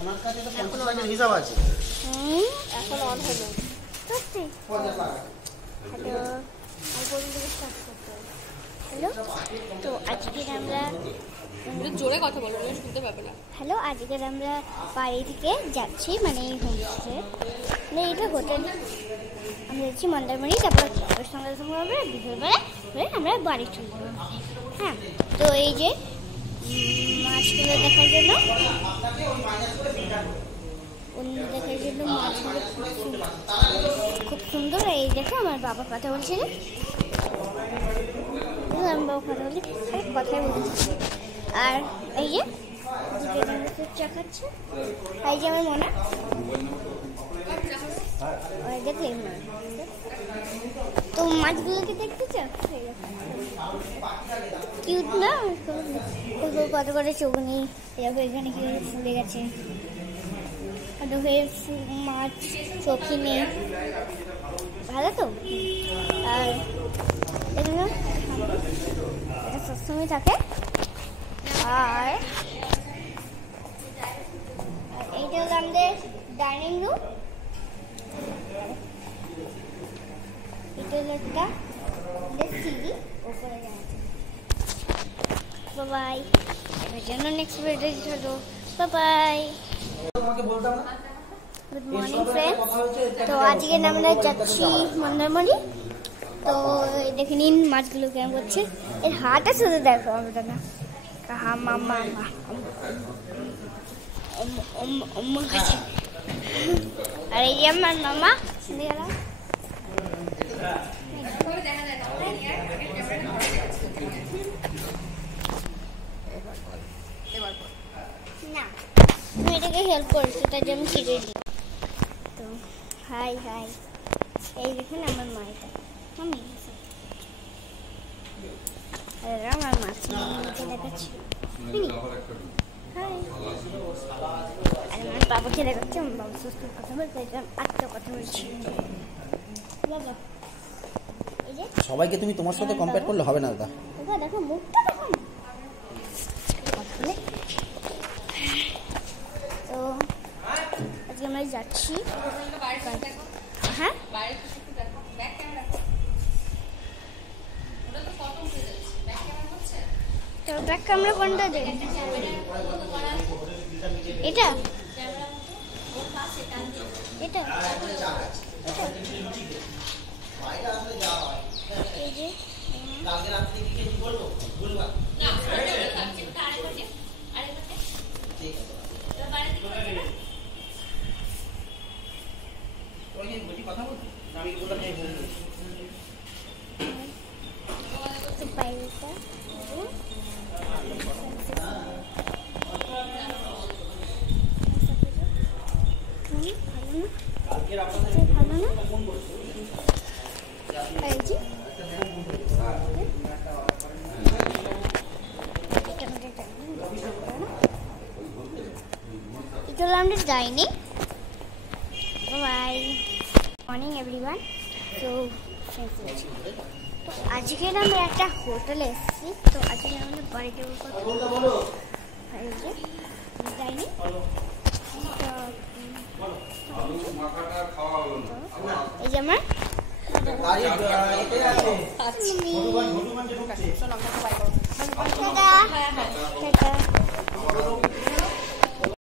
ওনার কাছে তো 50 লাখের হিসাব আছে। এখন অন হলো সত্যি 50 লাখ। হ্যালো আর বলুন থেকে স্টার্ট করতে হবে। হ্যালো তো আজকে আমরা জোরে কথা বলো, আমি শুনতে পাবে না। হ্যালো আজকে আমরা বাড়ি থেকে যাচ্ছি মানে হোমস্টে মানে এটা হোটেল আমরা যাচ্ছি মন্দারমণি, তারপর ওর সঙ্গে সঙ্গে আমরা বিকেলবেলা আমরা বাড়ি চলে যাবো। হ্যাঁ তো এই যে মাছগুলো দেখার জন্য দেখার জন্য মাছগুলো খুব সুন্দর। এই দেখো আমার বাবা কথা বলছিল, আমার বাবা কথা বলছি কথাই বলছি। আর এই যে চা খাচ্ছে, এই যে আমার মনে দেখলে তো মাছগুলোকে দেখতে চাও কিউট না, কত করে চোখ নেই, এখানে কি ফুলে গেছে, মাছ চোখই নেই, ভালো তো। আর এখানে এটা সবসময় থাকে। আর এইটা হলো আমাদের ডাইনিং রুম, এটা হলো একটা সিঁড়ি উপরে যাওয়া। বাই, এবার জন্য নেক্সট ভিডিও হলো বাই। গুড মর্নিং ফ্রেন্ডস, তো আজকে আমরা যাচ্ছি মন্দারমণি। তো দেখে নিন মাছগুলো কেমন করছে, এর হাত আছে তো দেখো আমরা না হা মামা কাছে। আর এই যে আমার মামা শুনে গেলাম না, তুমি এটাকে হেল্প করেছো তার জন্য ছিঁড়ে দিই। তো হাই হাই, এই দেখুন আমার মায়েরা আমি আমার মাছকে দেখাচ্ছি, হাই। আর আমার বাবাকে দেখাচ্ছি, আমার বাবা সুস্থ কথা বলতে আজকে কথা বলছি। বাবা এই যে সবাইকে তুমি তোমার সাথে কম্পেয়ার করলে হবে না দাদা। বাবা দেখো মুখটা দেখো। তো আজকে আমরা যাচ্ছি, হ্যাঁ তো ব্যাক ক্যামেরা কোনটা দেব, এটা এটা এই যে ডাইনিং। By morning everyone. তো আজকে আমরা একটা হোটেলে এসেছি, তো আজকে আমাদের বাড়িতে ডাইনিং। এই যে আমার টাটা টাটা।